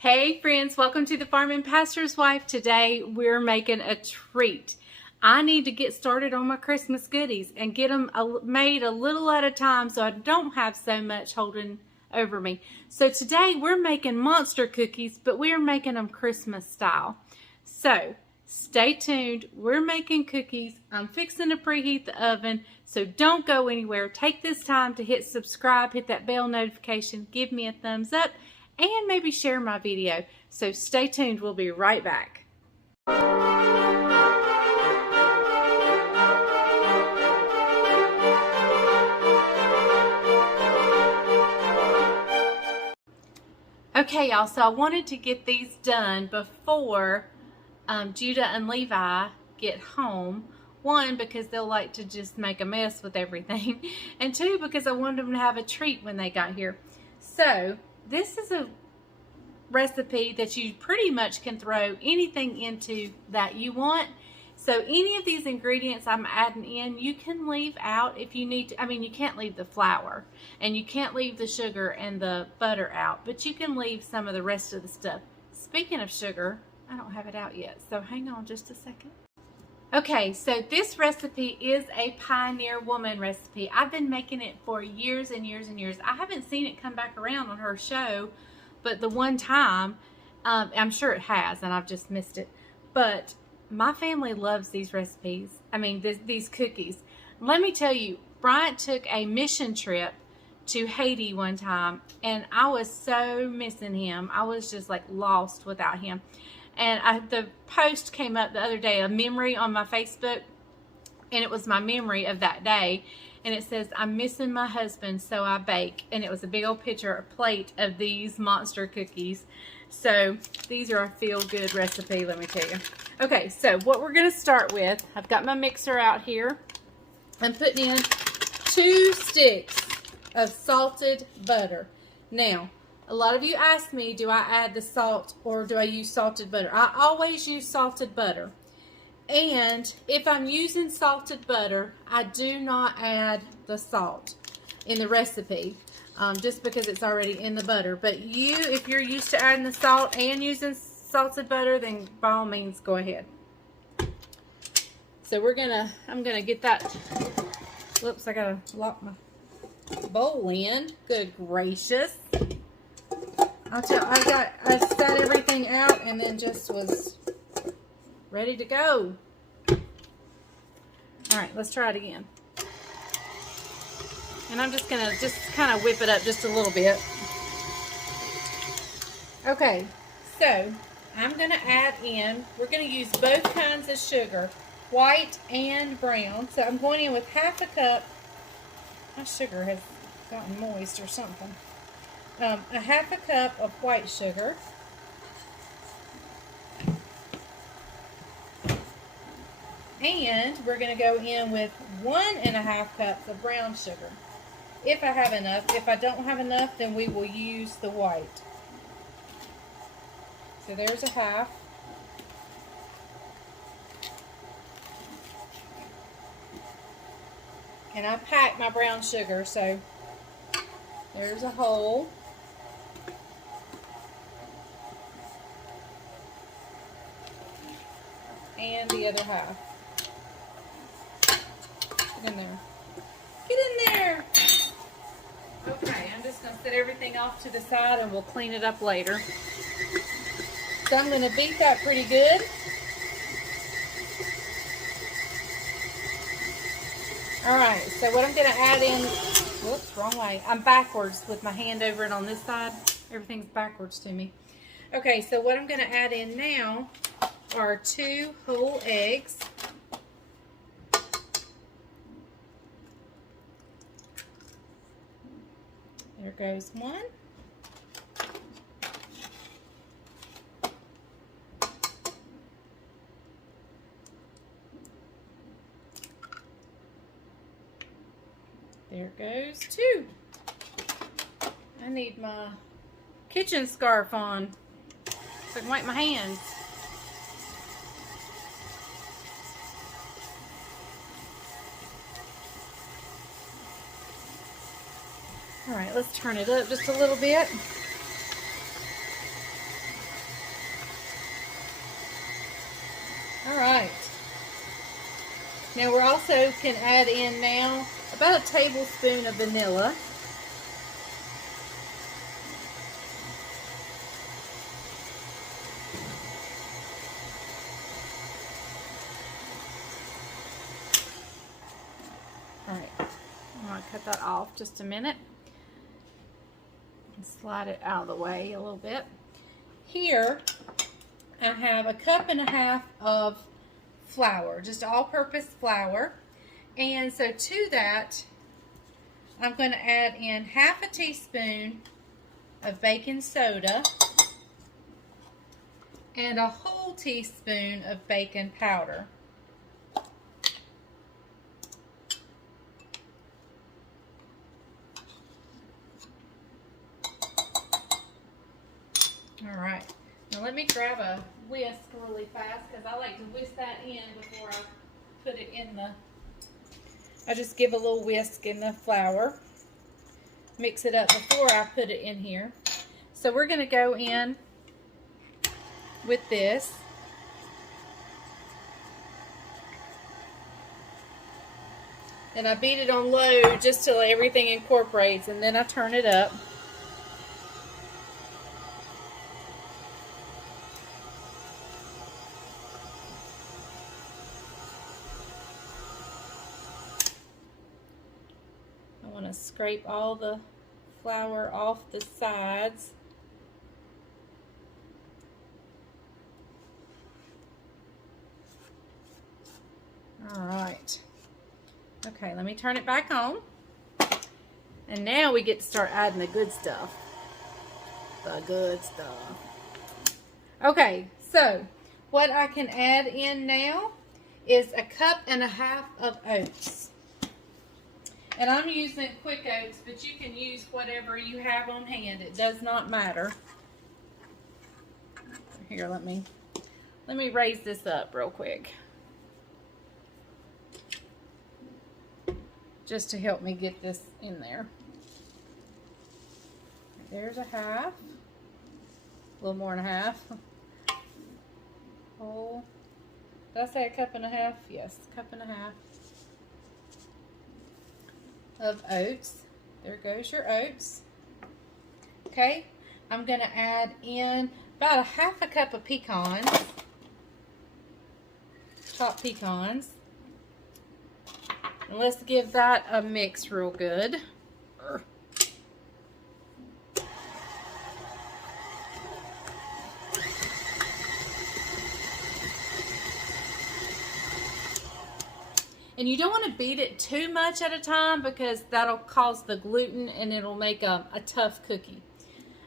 Hey friends, welcome to the Farm and Pastor's Wife. Today we're making a treat. I need to get started on my Christmas goodies and get them made a little at a time so I don't have so much holding over me. So today we're making monster cookies, but we're making them Christmas style. So stay tuned. We're making cookies. I'm fixing to preheat the oven, so don't go anywhere. Take this time to hit subscribe, hit that bell notification, give me a thumbs up, and maybe share my video. So stay tuned, we'll be right back. Okay, y'all, so I wanted to get these done before Judah and Levi get home. One, because they'll like to just make a mess with everything. And two, because I wanted them to have a treat when they got here. So this is a recipe that you pretty much can throw anything into that you want. So any of these ingredients I'm adding in, you can leave out if you need to. I mean, you can't leave the flour and you can't leave the sugar and the butter out, but you can leave some of the rest of the stuff. Speaking of sugar, I don't have it out yet, so hang on just a second. Okay, so this recipe is a Pioneer Woman recipe. I've been making it for years and years and years. I haven't seen it come back around on her show, but the one time, I'm sure it has, and I've just missed it. But my family loves these recipes. I mean, these cookies. Let me tell you, Bryant took a mission trip to Haiti one time, and I was so missing him. I was just like lost without him. And the post came up the other day, a memory on my Facebook, and it was my memory of that day. And it says, I'm missing my husband, so I bake. And it was a big old picture, a plate of these monster cookies. So these are a feel-good recipe, let me tell you. Okay, so what we're going to start with, I've got my mixer out here. I'm putting in 2 sticks of salted butter. Now, a lot of you ask me, do I add the salt or do I use salted butter? I always use salted butter. And if I'm using salted butter, I do not add the salt in the recipe, just because it's already in the butter. But if you're used to adding the salt and using salted butter, then by all means, go ahead. So I'm gonna get that, whoops, I gotta lock my bowl in. Good gracious. I set everything out and then just was ready to go. All right, let's try it again. And I'm just gonna kind of whip it up just a little bit. Okay, so I'm gonna add in, we're gonna use both kinds of sugar, white and brown. So I'm going in with half a cup. My sugar has gotten moist or something. A half a cup of white sugar. And we're going to go in with 1.5 cups of brown sugar. If I have enough. If I don't have enough, then we will use the white. So there's a half. And I packed my brown sugar, so there's a whole. And the other half. Get in there. Get in there! Okay, I'm just going to set everything off to the side and we'll clean it up later. So I'm going to beat that pretty good. Alright, so what I'm going to add in, whoops, wrong way. I'm backwards with my hand over it on this side. Everything's backwards to me. Okay, so what I'm going to add in now are 2 whole eggs. There goes one. There goes 2. I need my kitchen scarf on so I can wipe my hands. All right, let's turn it up just a little bit. Now we're also can add in now about a tablespoon of vanilla. All right, I'm going to cut that off just a minute and slide it out of the way a little bit. Here I have a cup and a half of flour, just all-purpose flour. And so to that, I'm going to add in half a teaspoon of baking soda and a whole teaspoon of baking powder. All right, now let me grab a whisk really fast because I like to whisk that in before I put it in the, I just give a little whisk in the flour, mix it up before I put it in here. So we're going to go in with this. And I beat it on low just till everything incorporates, and then I turn it up. I want to scrape all the flour off the sides. All right. Okay, let me turn it back on. And now we get to start adding the good stuff. The good stuff. Okay, so what I can add in now is a cup and a half of oats. And I'm using quick oats, but you can use whatever you have on hand. It does not matter. Here, let me raise this up real quick, just to help me get this in there. There's a half, a little more than a half. Whole. Did I say a cup and a half? Yes, cup and a half of oats. There goes your oats. Okay, I'm going to add in about a half a cup of pecans, chopped pecans. And let's give that a mix real good. And you don't want to beat it too much at a time because that'll cause the gluten and it'll make a tough cookie.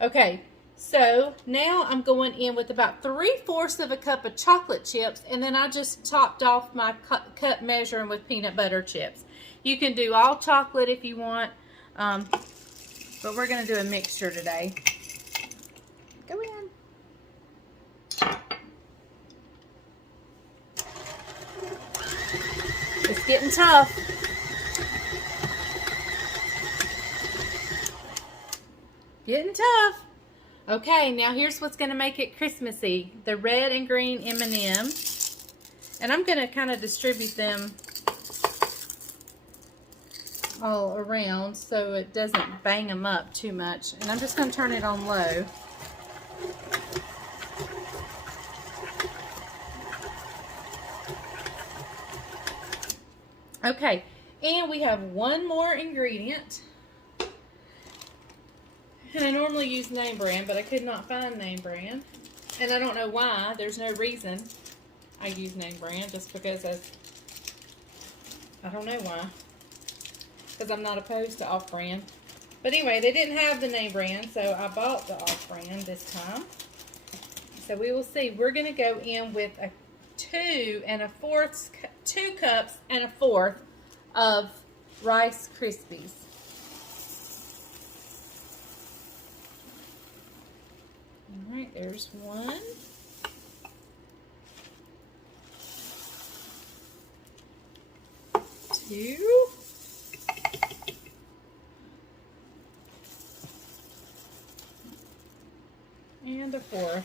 Okay, so now I'm going in with about 3/4 of a cup of chocolate chips, and then I just topped off my cup measuring with peanut butter chips. You can do all chocolate if you want, but we're going to do a mixture today. Go in. It's getting tough. Getting tough. Okay, now here's what's going to make it Christmassy. The red and green M&ms. And I'm going to kind of distribute them all around so it doesn't bang them up too much. And I'm just going to turn it on low. Okay, and we have one more ingredient. And I normally use name brand, but I could not find name brand. And I don't know why. There's no reason I use name brand, just because I don't know why. Because I'm not opposed to off-brand. But anyway, they didn't have the name brand, so I bought the off-brand this time. So we will see. We're going to go in with a 2 cups and a fourth of Rice Krispies. All right, there's one. Two. And a fourth.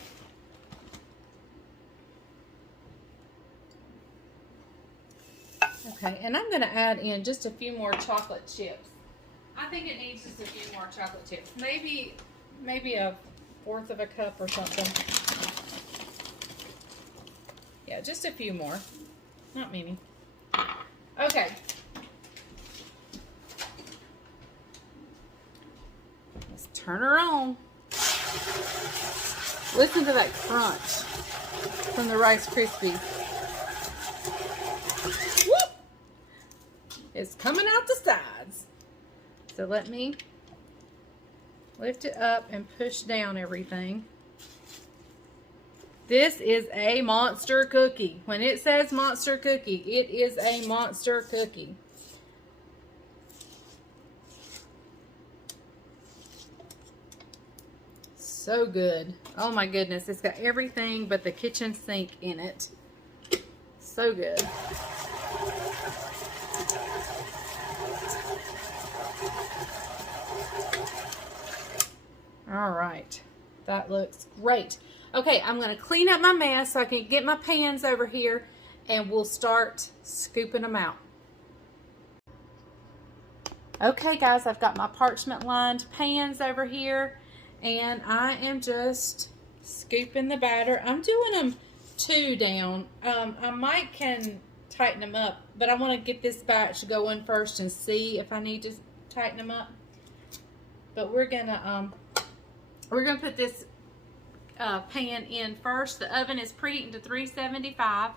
Okay, and I'm going to add in just a few more chocolate chips. I think it needs just a few more chocolate chips. Maybe a fourth of a cup or something. Yeah, just a few more. Not many. Okay. Let's turn her on. Listen to that crunch from the Rice Krispies. Whoop! It's coming out the sides. So let me lift it up and push down everything. This is a monster cookie. When it says monster cookie, it is a monster cookie. So good. Oh my goodness. It's got everything but the kitchen sink in it. So good. All right. That looks great. Okay, I'm going to clean up my mess so I can get my pans over here and we'll start scooping them out. Okay guys, I've got my parchment lined pans over here and I am just scooping the batter. I'm doing them 2 down. I might can tighten them up, but I want to get this batch going first and see if I need to tighten them up. But we're gonna put this pan in first. The oven is preheating to 375.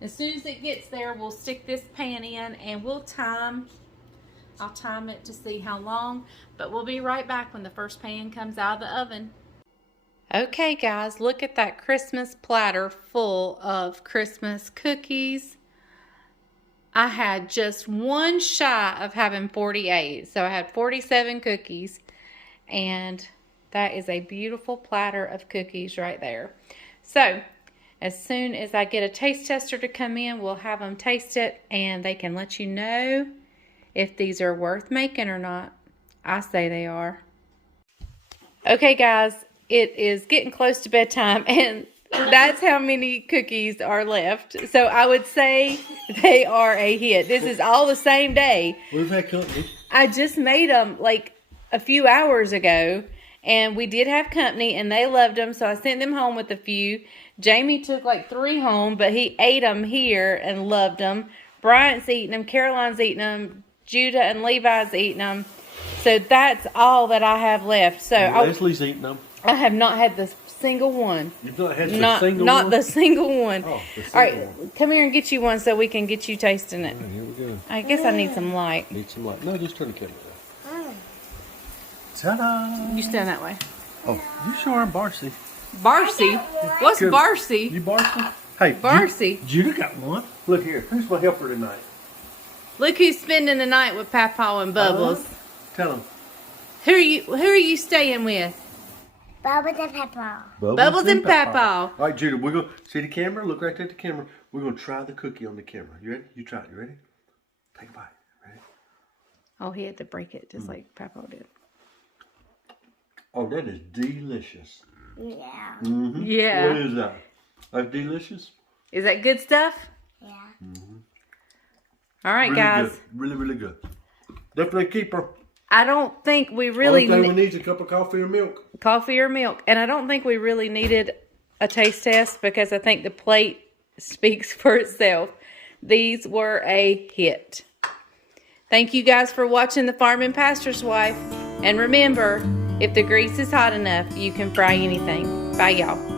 As soon as it gets there, we'll stick this pan in and I'll time it to see how long, but we'll be right back when the first pan comes out of the oven. Okay guys, look at that Christmas platter full of Christmas cookies. I had just one shy of having 48, so I had 47 cookies, and that is a beautiful platter of cookies right there. So, as soon as I get a taste tester to come in, we'll have them taste it, and they can let you know if these are worth making or not. I say they are. Okay guys, it is getting close to bedtime, and that's how many cookies are left. So I would say they are a hit. This is all the same day. We've had company. I just made them like a few hours ago, and we did have company, and they loved them, so I sent them home with a few. Jamie took like 3 home, but he ate them here and loved them. Bryant's eating them. Caroline's eating them. Judah and Levi's eating them. So that's all that I have left. So Leslie's eating them. I have not had the single one. You've not had the single one? Not the single one. Oh, the single all right, one. Come here and get you one so we can get you tasting it. All right, here we go. I guess I need some light. Need some light. No, just turn the camera down. Ta-da! You stand that way. Oh, you sure are Barcy. Barcy? What's Good. Barcy? You Barcy? Hey, Barcy. Judah got one. Look here. Who's my helper tonight? Look who's spending the night with Papa and Bubbles. Tell him. Who are you staying with? Bubbles and Papa. Bubbles and Papa. All right, Judah, we're going to see the camera. Look right there at the camera. We're going to try the cookie on the camera. You ready? You try it. You ready? Take a bite. Ready? Oh, he had to break it just like Papa did. Oh, that is delicious. Yeah. Mm-hmm. Yeah. What is that? That's delicious? Is that good stuff? Yeah. Mm-hmm. All right, really guys. Good. Really, really good. Definitely a keeper. I don't think we really Only thing we need is a cup of coffee or milk. Coffee or milk. And I don't think we really needed a taste test because I think the plate speaks for itself. These were a hit. Thank you guys for watching The Farming Pastor's Wife. And remember, if the grease is hot enough, you can fry anything. Bye, y'all.